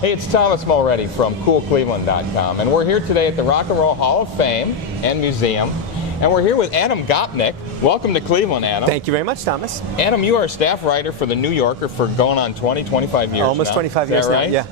Hey, it's Thomas Mulready from CoolCleveland.com, and we're here today at the Rock and Roll Hall of Fame and Museum, and we're here with Adam Gopnik. Welcome to Cleveland, Adam. Thank you very much, Thomas. Adam, you are a staff writer for The New Yorker for going on 25 years Almost now. 25 years right? now, yeah.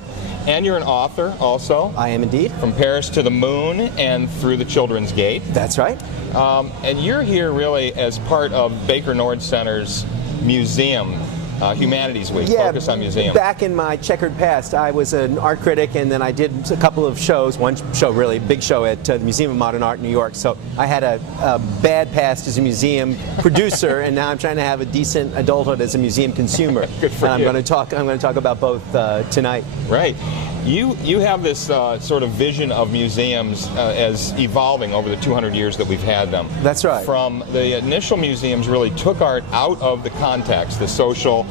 And you're an author also. I am indeed. From Paris to the Moon and Through the Children's Gate. That's right. And you're here really as part of Baker Nord Center's museum, Humanities Week, Focus on Museum. Back in my checkered past, I was an art critic, and then I did a couple of shows, one show really, big show at the Museum of Modern Art in New York. So I had a bad past as a museum producer, and now I'm trying to have a decent adulthood as a museum consumer. Good for and you. I'm going to talk about both tonight. Right. You have this sort of vision of museums as evolving over the 200 years that we've had them. That's right. From the initial museums really took art out of the context, the social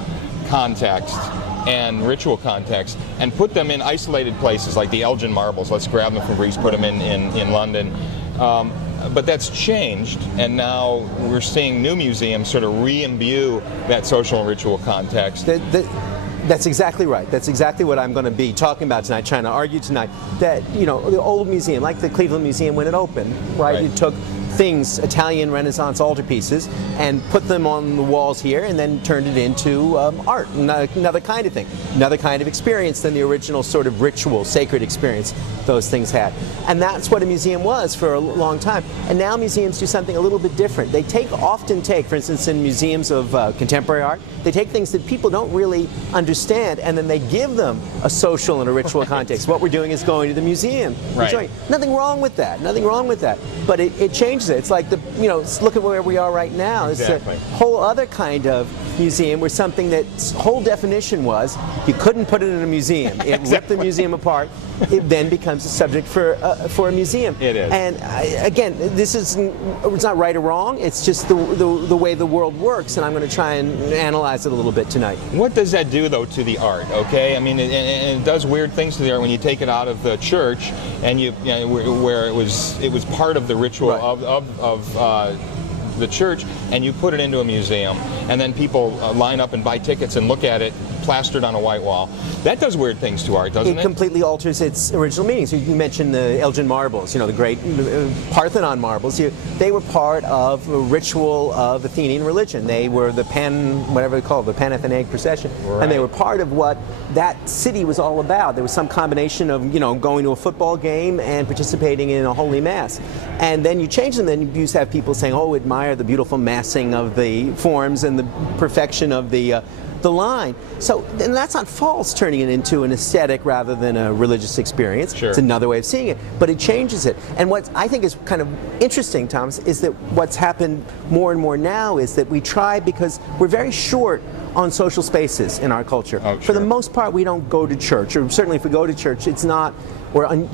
context and ritual context, and put them in isolated places like the Elgin marbles. Let's grab them from Greece, put them in London. But that's changed, and now we're seeing new museums sort of re-imbue that social and ritual context. That's exactly right. That's exactly what I'm going to be talking about tonight, trying to argue tonight. That, you know, the old museum, like the Cleveland Museum when it opened, right? It took things, Italian Renaissance altarpieces, and put them on the walls here, and then turned it into art, another kind of thing, another kind of experience than the original sort of ritual, sacred experience those things had. And that's what a museum was for a long time. And now museums do something a little bit different. They often take, for instance, in museums of contemporary art, they take things that people don't really understand, and then they give them a social and a ritual context. What we're doing is going to the museum. Nothing wrong with that. Nothing wrong with that. But it changes it. It's like look at where we are right now. Exactly. It's a whole other kind of museum where something that's whole definition was you couldn't put it in a museum. It ripped the museum apart. It then becomes a subject for a museum. It is. And again, it's not right or wrong. It's just the way the world works, and I'm going to try and analyze it a little bit tonight. What does that do, though, to the art? Okay, I mean, and it does weird things to the art when you take it out of the church and where it was part of the ritual of the church, and you put it into a museum, and then people line up and buy tickets and look at it plastered on a white wall. That does weird things to art, doesn't it? It completely alters its original meaning. So you mentioned the Elgin marbles, the great Parthenon marbles. They were part of a ritual of Athenian religion. They were the whatever they call it, the Panathenaic procession, and they were part of what that city was all about. There was some combination of going to a football game and participating in a holy mass. And then you change them, then you used to have people saying, "Oh, admire the beautiful massing of the forms and the perfection of the line." So, and that's not false, turning it into an aesthetic rather than a religious experience. Sure. It's another way of seeing it, but it changes it. And what I think is kind of interesting, Thomas, is that what's happened more and more now is that we try, because we're very short on social spaces in our culture. Oh, sure. For the most part, we don't go to church, or certainly if we go to church, it's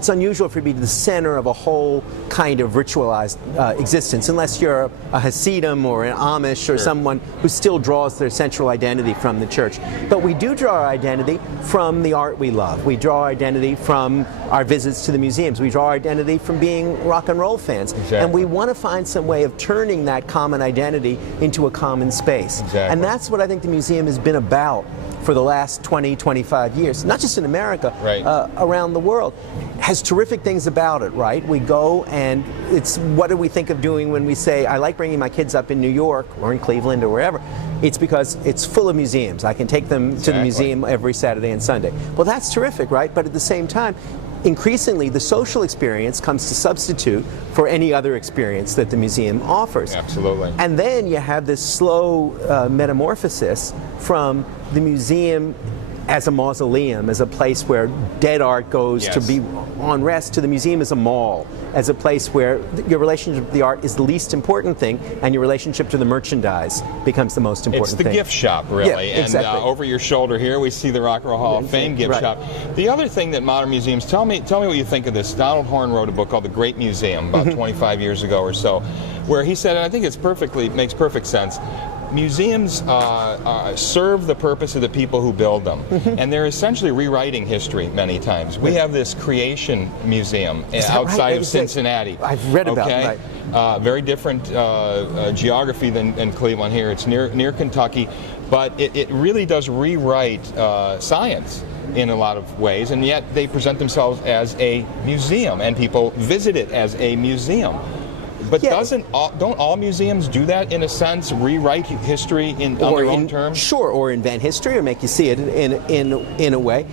unusual for it to be the center of a whole kind of ritualized existence, unless you're a Hasidim or an Amish or someone who still draws their central identity from the church. But we do draw our identity from the art we love. We draw our identity from our visits to the museums. We draw our identity from being rock and roll fans. Exactly. And we want to find some way of turning that common identity into a common space. Exactly. And that's what I think the museum has been about for the last 20, 25 years, not just in America, around the world. Has terrific things about it, right? We go, and it's, what do we think of doing when we say, I like bringing my kids up in New York or in Cleveland or wherever? It's because it's full of museums. I can take them to the museum every Saturday and Sunday. Well, that's terrific, right? But at the same time, increasingly, the social experience comes to substitute for any other experience that the museum offers. Absolutely. And then you have this slow metamorphosis from the museum as a mausoleum, as a place where dead art goes to be on rest, to the museum as a mall, as a place where your relationship to the art is the least important thing, and your relationship to the merchandise becomes the most important thing. It's the gift shop, really. Yeah, exactly. And over your shoulder here, we see the Rock and Roll Hall of Fame gift shop. The other thing that modern museums, tell me what you think of this. Donald Horn wrote a book called The Great Museum about 25 years ago or so, where he said, and I think makes perfect sense, museums serve the purpose of the people who build them, and they're essentially rewriting history many times. We have this creation museum outside of Cincinnati. I've read about it. Very different geography than Cleveland here. It's near Kentucky, but it really does rewrite science in a lot of ways, and yet they present themselves as a museum, and people visit it as a museum. But Yeah. don't all museums do that in a sense, rewrite history on their own terms? Sure, or invent history, or make you see it in a way.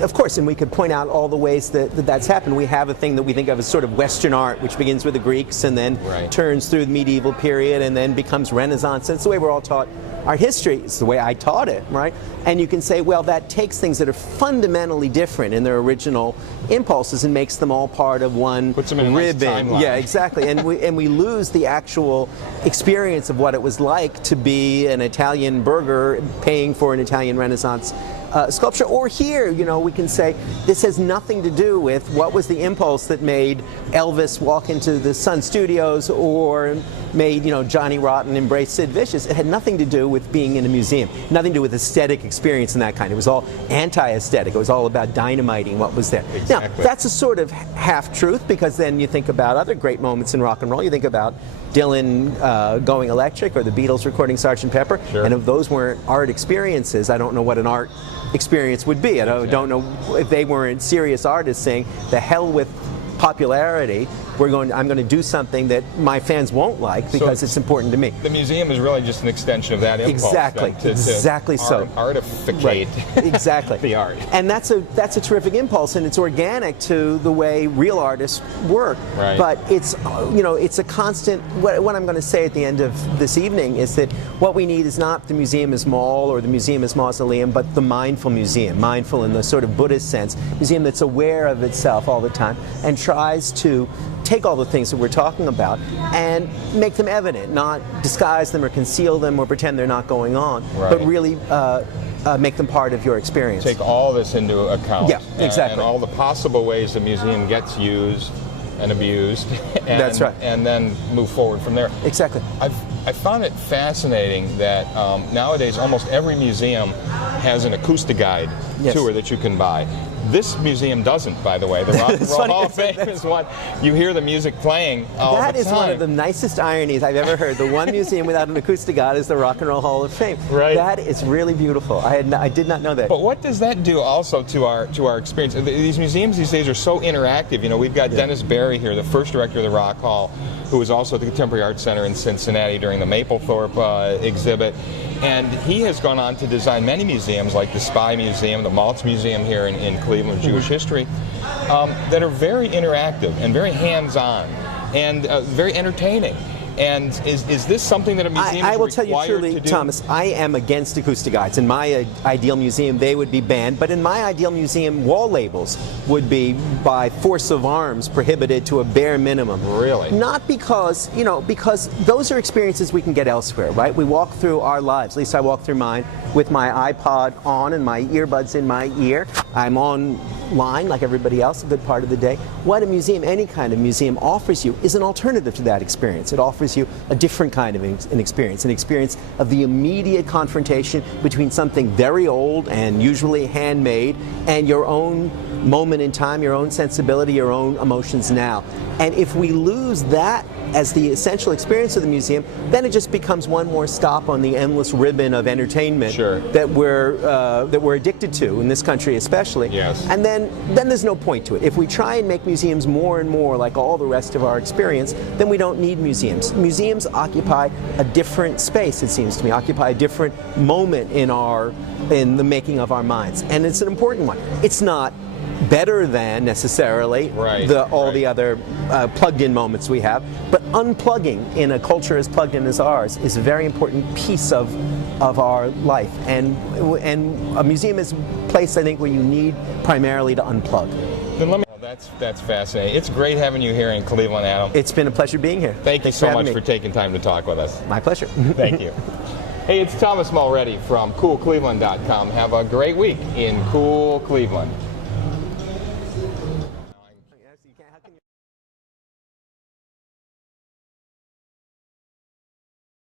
Of course, and we could point out all the ways that's happened. We have a thing that we think of as sort of Western art, which begins with the Greeks and then turns through the medieval period and then becomes Renaissance. It's the way we're all taught art history. It's the way I taught it, right? And you can say, well, that takes things that are fundamentally different in their original impulses and makes them all part of one Puts them in a nice ribbon. timeline. Yeah, exactly. And we lose the actual experience of what it was like to be an Italian burgher paying for an Italian Renaissance sculpture. Or here, you know, we can say this has nothing to do with what was the impulse that made Elvis walk into the Sun Studios or made, you know, Johnny Rotten embrace Sid Vicious. It had nothing to do with being in a museum, nothing to do with aesthetic experience and that kind. It was all anti-aesthetic. It was all about dynamiting what was there. Exactly. Now, that's a sort of half-truth, because then you think about other great moments in rock and roll. You think about Dylan going electric, or the Beatles recording Sgt. Pepper, Sure. and if those weren't art experiences, I don't know what an art experience would be. I don't know if they weren't serious artists saying, the hell with popularity, I'm going to do something that my fans won't like because it's important to me. The museum is really just an extension of that impulse. Exactly, exactly so. Artificate Right. Exactly. the art. And that's a terrific impulse, and it's organic to the way real artists work. Right. But it's, you know, it's a constant. What I'm going to say at the end of this evening is that what we need is not the museum as mall or the museum as mausoleum, but the mindful museum, mindful in the sort of Buddhist sense, museum that's aware of itself all the time and tries to take all the things that we're talking about and make them evident, not disguise them or conceal them or pretend they're not going on, but really make them part of your experience. Take all this into account. Yeah, exactly. And all the possible ways the museum gets used and abused. And, That's right. And then move forward from there. Exactly. I found it fascinating that nowadays almost every museum has an acoustic guide tour that you can buy. This museum doesn't, by the way. The Rock and Roll Hall of Fame is one. You hear the music playing all the time. That is one of the nicest ironies I've ever heard. The one museum without an acoustic guide is the Rock and Roll Hall of Fame. Right. That is really beautiful. I did not know that. But what does that do also to our experience? These museums these days are so interactive. You know, we've got Dennis Barry here, the first director of the Rock Hall, who was also at the Contemporary Art Center in Cincinnati during the Mapplethorpe exhibit. And he has gone on to design many museums, like the Spy Museum, the Maltz Museum here in Cleveland, Jewish history, that are very interactive and very hands-on and very entertaining. And is this something that a museum I will is tell you required truly, to do? Thomas, I am against acoustic guides. In my ideal museum, they would be banned. But in my ideal museum, wall labels would be, by force of arms, prohibited to a bare minimum. Really? Not because, you know, because those are experiences we can get elsewhere, right? We walk through our lives. At least I walk through mine with my iPod on and my earbuds in my ear. I'm online like everybody else a good part of the day. What a museum, any kind of museum, offers you is an alternative to that experience. It offers you a different kind of an experience of the immediate confrontation between something very old and usually handmade and your own moment in time, your own sensibility, your own emotions now. And if we lose that as the essential experience of the museum, then it just becomes one more stop on the endless ribbon of entertainment that we're addicted to in this country, especially. Yes. And then there's no point to it. If we try and make museums more and more like all the rest of our experience, then we don't need museums. Museums occupy a different space, it seems to me, occupy a different moment in the making of our minds, and it's an important one. It's not better than necessarily all the other plugged-in moments we have, but unplugging in a culture as plugged in as ours is a very important piece of our life, and a museum is a place, I think, where you need primarily to unplug. Then let me. That's fascinating. It's great having you here in Cleveland, Adam. It's been a pleasure being here. Thank you so much for taking time to talk with us. My pleasure. Thank you. Hey, it's Thomas Mulready from CoolCleveland.com. Have a great week in Cool Cleveland.